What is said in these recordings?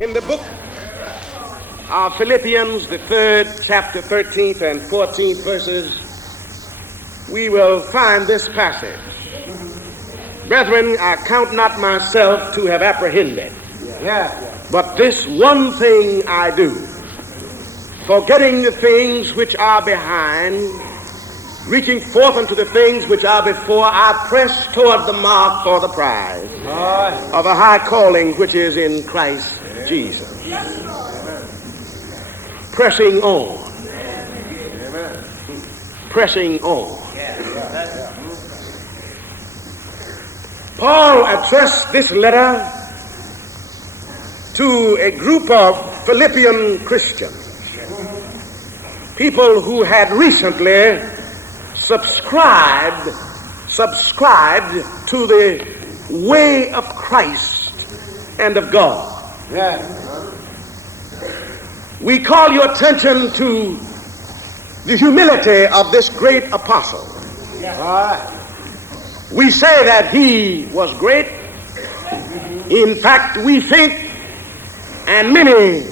In the book of Philippians, the 3rd chapter, 13th and 14th verses, we will find this passage. Brethren, I count not myself to have apprehended, but this one thing I do, forgetting the things which are behind, reaching forth unto the things which are before, I press toward the mark for the prize of a high calling which is in Christ Jesus. Pressing on. Pressing on. Paul addressed this letter to a group of Philippian Christians, people who had recently subscribed to the way of Christ and of God. We call your attention to the humility of this great apostle. We say that he was great. In fact, we think, and many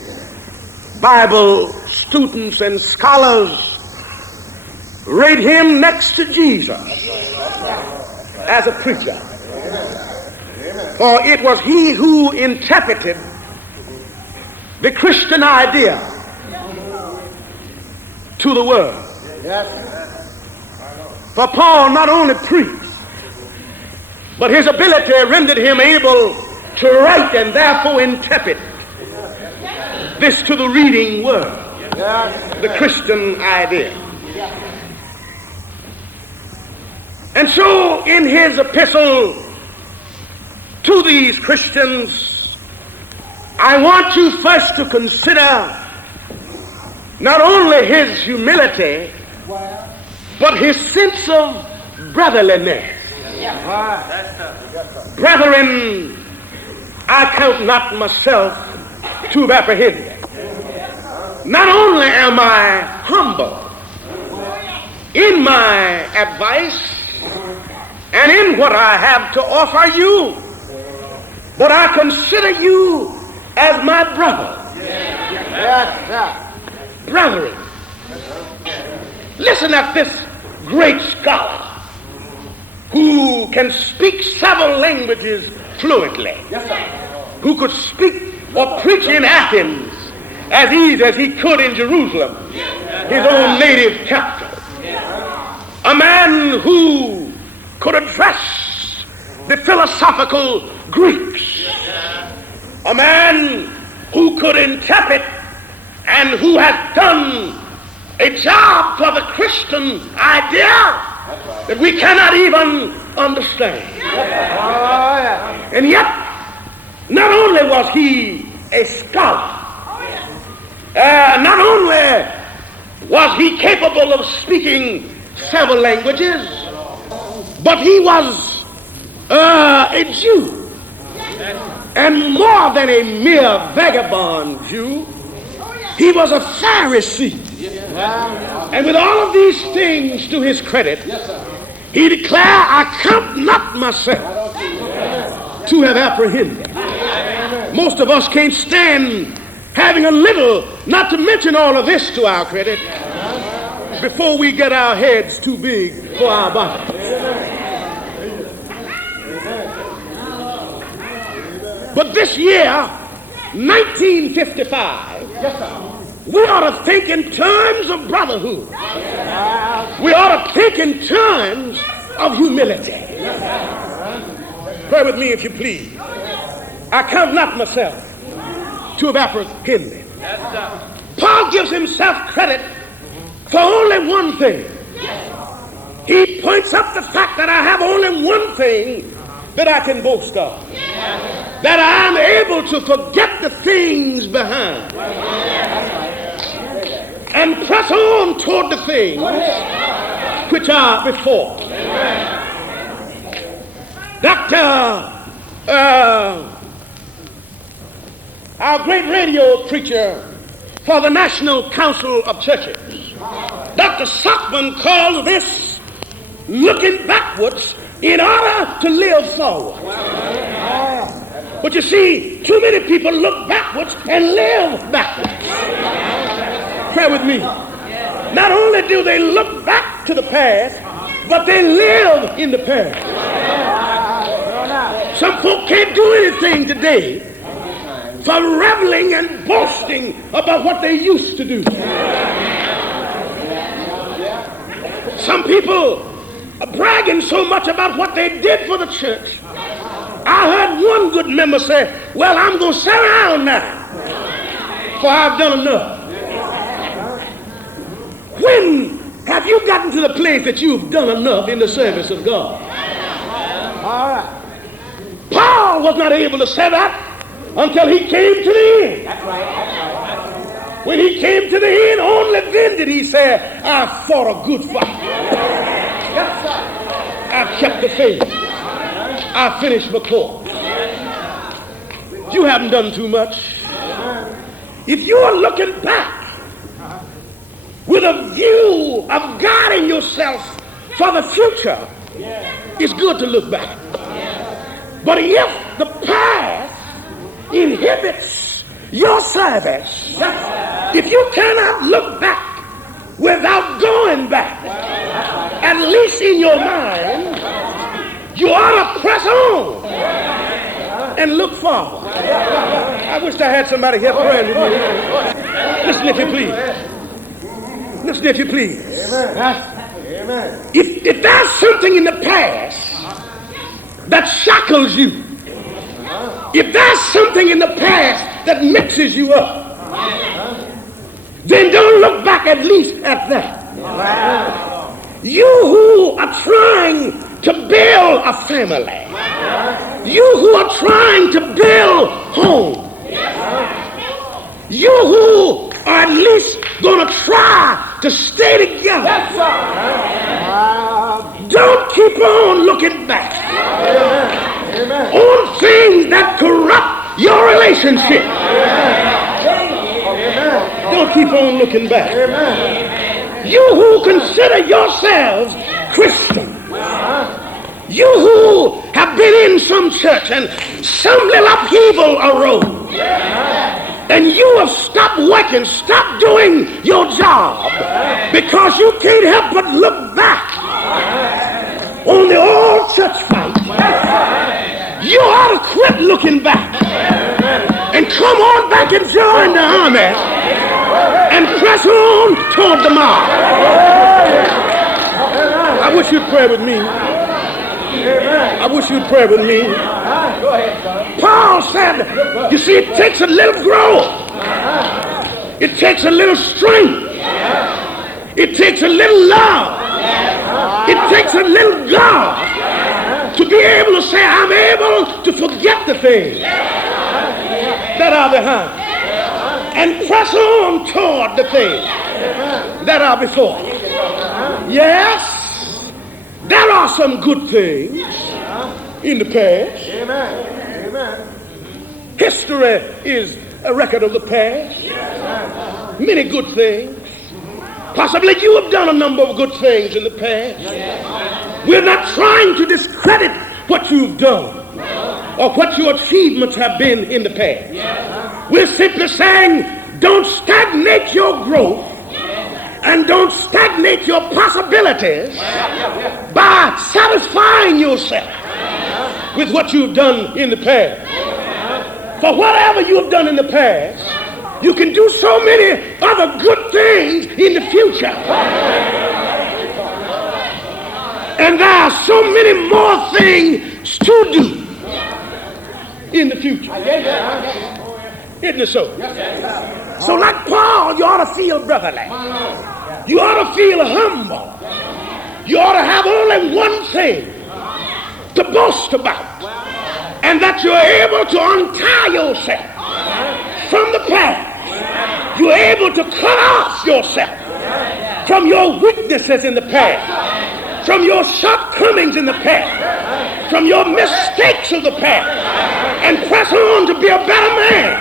Bible students and scholars rate him next to Jesus as a preacher. For it was he who interpreted the Christian idea to the world. For Paul not only preached, but his ability rendered him able to write and therefore interpret this to the reading world, the Christian idea. And so in his epistle to these Christians, I want you first to consider not only his humility, but his sense of brotherliness. Brethren, I count not myself to have apprehended. Not only am I humble in my advice and in what I have to offer you, but I consider you as my brother. Brethren, listen at this great scholar who can speak several languages fluently, who could speak or preach in Athens as easy as he could in Jerusalem, his own native capital. A man who could address the philosophical Greeks. A man who could interpret and who has done a job for the Christian idea that we cannot even understand. And yet, not only was he a scholar, not only was he capable of speaking several languages, but he was a Jew. And more than a mere vagabond Jew, he was a Pharisee. And with all of these things to his credit, he declared, I count not myself to have apprehended. Most of us can't stand having a little, not to mention all of this to our credit, before we get our heads too big for our bodies. But this year, 1955, we ought to think in terms of brotherhood. We ought to think in terms of humility. Pray with me if you please. I count not myself to have apprehended. Paul gives himself credit for only one thing. He points up the fact that I have only one thing that I can boast of. That I am able to forget the things behind and press on toward the things which are before. Our great radio preacher for the National Council of Churches, Dr. Stockman, calls this looking backwards in order to live forward. But you see, too many people look backwards and live backwards. Pray with me. Not only do they look back to the past, but they live in the past. Some folk can't do anything today for reveling and boasting about what they used to do. Some people are bragging so much about what they did for the church. I heard one good member say, well, I'm going to sit around now, for I've done enough. When have you gotten to the place that you've done enough in the service of God? All right. Paul was not able to say that until he came to the end. That's right. When he came to the end, only then did he say, I fought a good fight. I've kept the faith. I finished my course. You haven't done too much. If you are looking back with a view of guiding yourself for the future, it's good to look back. But if the past inhibits your service, if you cannot look back without going back, at least in your mind, you ought to press on and look forward. I wish I had somebody here praying with me. Listen if you please. Listen if you please. Amen. If there's something in the past that shackles you, if there's something in the past that mixes you up, then don't look back at least at that. You who are trying to build a family, you who are trying to build home, you who are at least going to try to stay together, don't keep on looking back on things that corrupt your relationship. Don't keep on looking back. You who consider yourselves Christian, you who have been in some church and some little upheaval arose, and you have stopped working, stopped doing your job because you can't help but look back on the old church fight, you ought to quit looking back and come on back and join the army and press on toward the mark. I wish you'd pray with me. I wish you'd pray with me. Paul said, you see, it takes a little growth. It takes a little strength. It takes a little love. It takes a little God to be able to say, I'm able to forget the things that are behind and press on toward the things that are before. Yes, there are some good things in the past. History is a record of the past. Many good things. Possibly you have done a number of good things in the past. We're not trying to discredit what you've done or what your achievements have been in the past. We're simply saying, don't stagnate your growth and don't stagnate your possibilities by satisfying yourself with what you've done in the past. For whatever you have done in the past, you can do so many other good things in the future. And there are so many more things to do in the future. Isn't it so? So like Paul, you ought to feel brotherly. You ought to feel humble. You ought to have only one thing to boast about. And that you're able to untie yourself from the past. You're able to cut off yourself from your weaknesses in the past, from your shortcomings in the past, from your mistakes of the past, and press on to be a better man,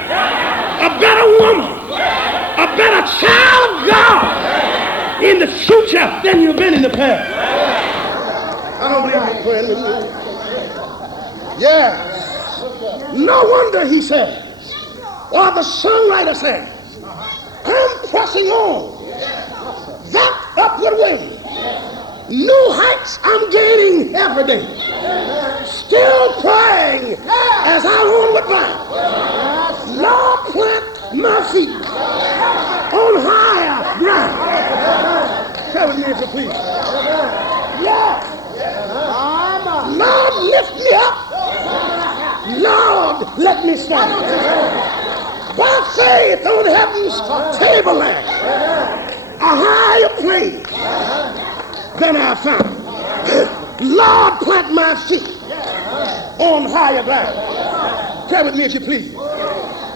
a better woman, a better child of God in the future than you've been in the past. I don't believe you're praying with me. Yes. No wonder he says, or the songwriter says, I'm pressing on that upward way. New heights I'm gaining every day. Still praying as I onward bound. Lord, plant my feet on higher ground. Tell me if you please. Yeah. Lord, lift me up. Lord, let me stand. By faith on heaven's tableland, a higher place than I found. Lord, plant my feet on higher ground. Tell with me if you please.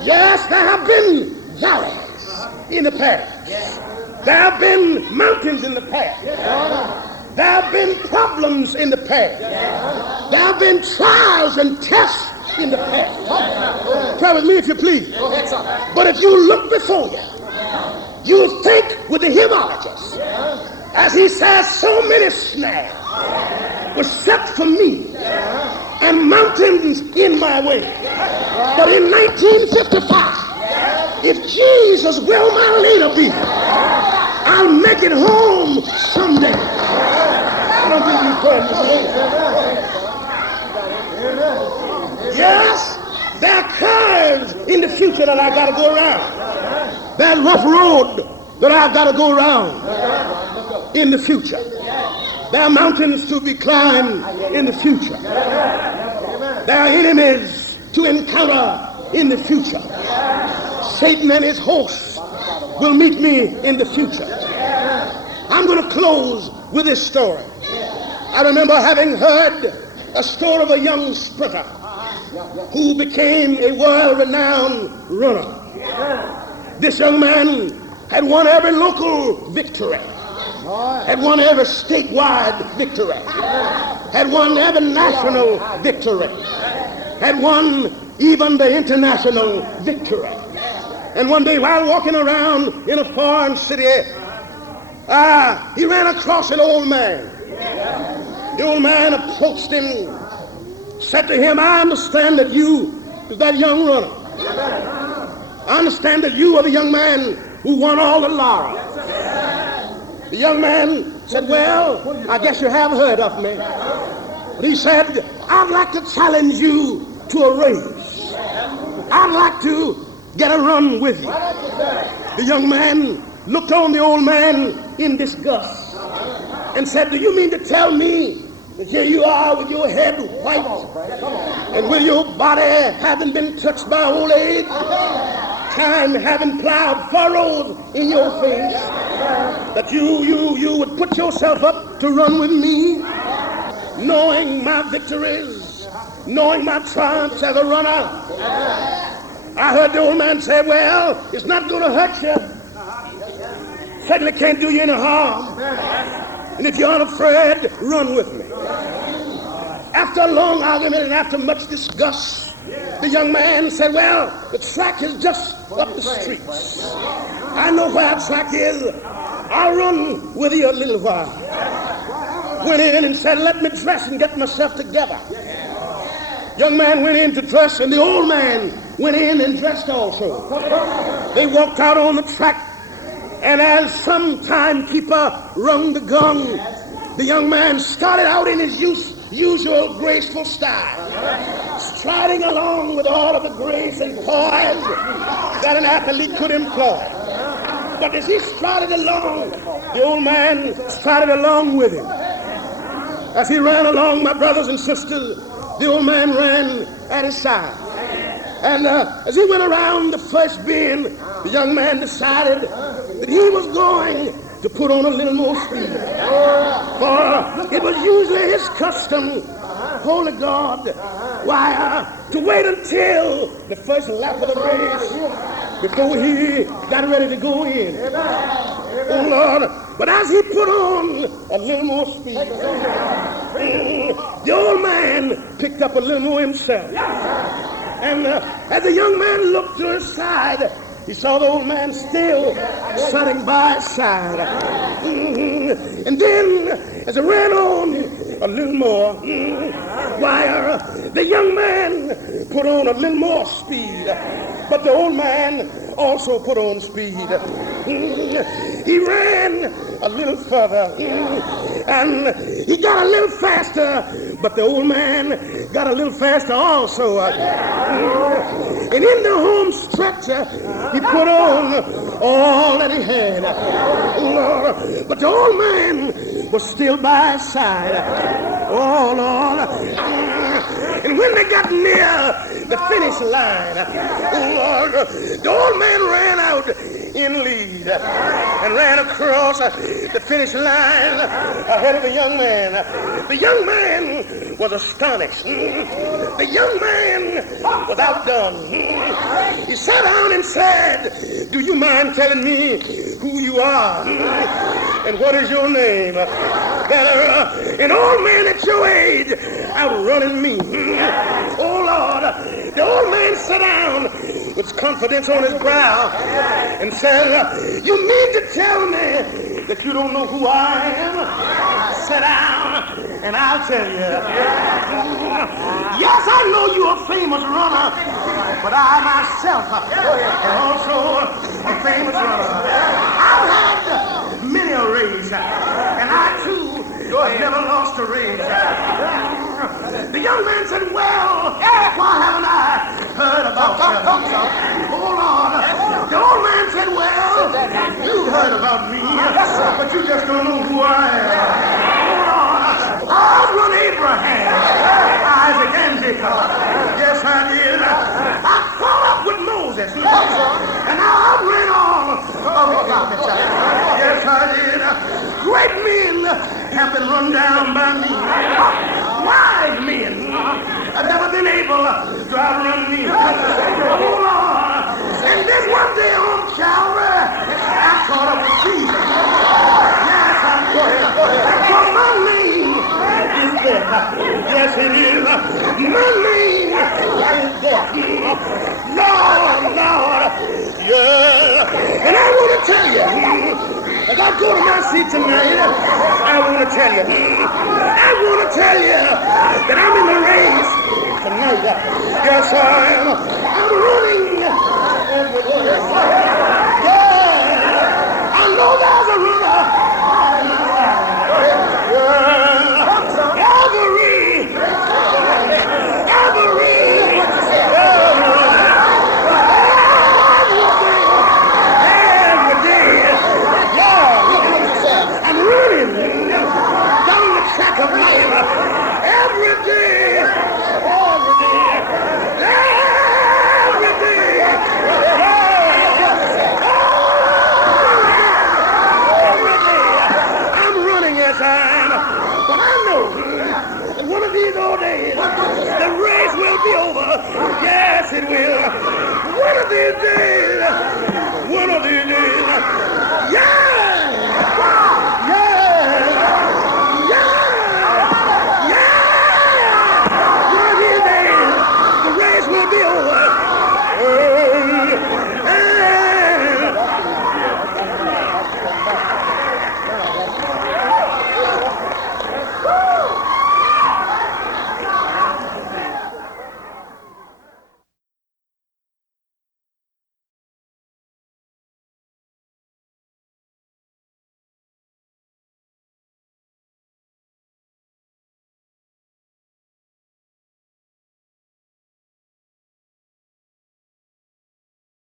Yes, there have been valleys in the past. There have been mountains in the past. There have been problems in the past. There have been trials and tests in the past. Tell with me if you please. But if you look before you, you think with the hymnologist, as he says, so many snares were set for me and mountains in my way. But in 1955, if Jesus will my leader be, I'll make it home someday. I don't think you can. Yes, there are curves in the future that I got to go around. That rough road that I've got to go around in the future. There are mountains to be climbed in the future. There are enemies to encounter in the future. Satan and his hosts will meet me in the future. I'm going to close with this story. I remember having heard a story of a young sprinter who became a world-renowned runner. This young man had won every local victory, had won every statewide victory, had won every national victory, had won even the international victory. And one day while walking around in a foreign city, he ran across an old man. The old man approached him, said to him, I understand that you is that young runner. I understand that you are the young man who won all the laurels. The young man said, well, I guess you have heard of me. But he said, I'd like to challenge you to a race. I'd like to get a run with you. The young man looked on the old man in disgust and said, do you mean to tell me that here you are with your head white and with your body having been touched by old age, time having plowed furrows in your face, that you would put yourself up to run with me, knowing my victories, knowing my triumphs as a runner? I heard the old man say, well, it's not going to hurt you. Certainly can't do you any harm. And if you're unafraid, run with me. After a long argument and after much disgust, the young man said, well, the track is just up the streets. I know where our track is. I'll run with you a little while. Went in and said, let me dress and get myself together. Young man went in to dress, and the old man went in and dressed also. They walked out on the track, and as some timekeeper rung the gong, the young man started out in his usual graceful style, striding along with all of the grace and poise that an athlete could employ. But as he strided along, the old man strided along with him. As he ran along, my brothers and sisters, the old man ran at his side. And as he went around the first bend, the young man decided that he was going to put on a little more speed. For it was usually his custom, holy God, to wait until the first lap of the race before he got ready to go in. Oh, Lord. But as he put on a little more speed, the old man picked up a little more himself. And as the young man looked to his side, he saw the old man still sitting by his side. And then, as it ran on a little more, the young man put on a little more speed. But the old man also put on speed. He ran a little further, and he got a little faster, but the old man got a little faster also. And in the home stretch, he put on all that he had. But the old man was still by his side. Oh, Lord. And when they got near the finish line, Lord, the old man ran out in lead and ran across the finish line ahead of the young man. The young man was astonished. The young man was outdone. He sat down and said, "Do you mind telling me who you are and what is your name? An old man at your age outrunning me." Oh, Lord. The old man sat down with confidence on his brow and said, "You mean to tell me that you don't know who I am? Sit down and I'll tell you. Yes, I know you're a famous runner, but I myself am also a famous runner. I've had many a race, and I too have never lost a race." The young man said, "Well, why haven't I heard about you?" Hold on. The old man said, "Well, you've heard about me, but you just don't know who I am. Hold on. I've run Abraham, Isaac, and Jacob. Yes, I did. I caught up with Moses, and now I've ran all of the prophets. Yes, I did. Great men have been run down by me. Wise men have never been able to outrun me. Oh, Lord. And then one day on Calvary, I caught up with Jesus. Yes, I did. For my name is death. Yes, it is. My name is death. Lord. Yeah. And I want to tell you, as I go to my seat tonight, I want to tell you that I'm in the race tonight. Yes, I am. I'm running. Yeah. I know there's a runner. Yes, it will. One of these days,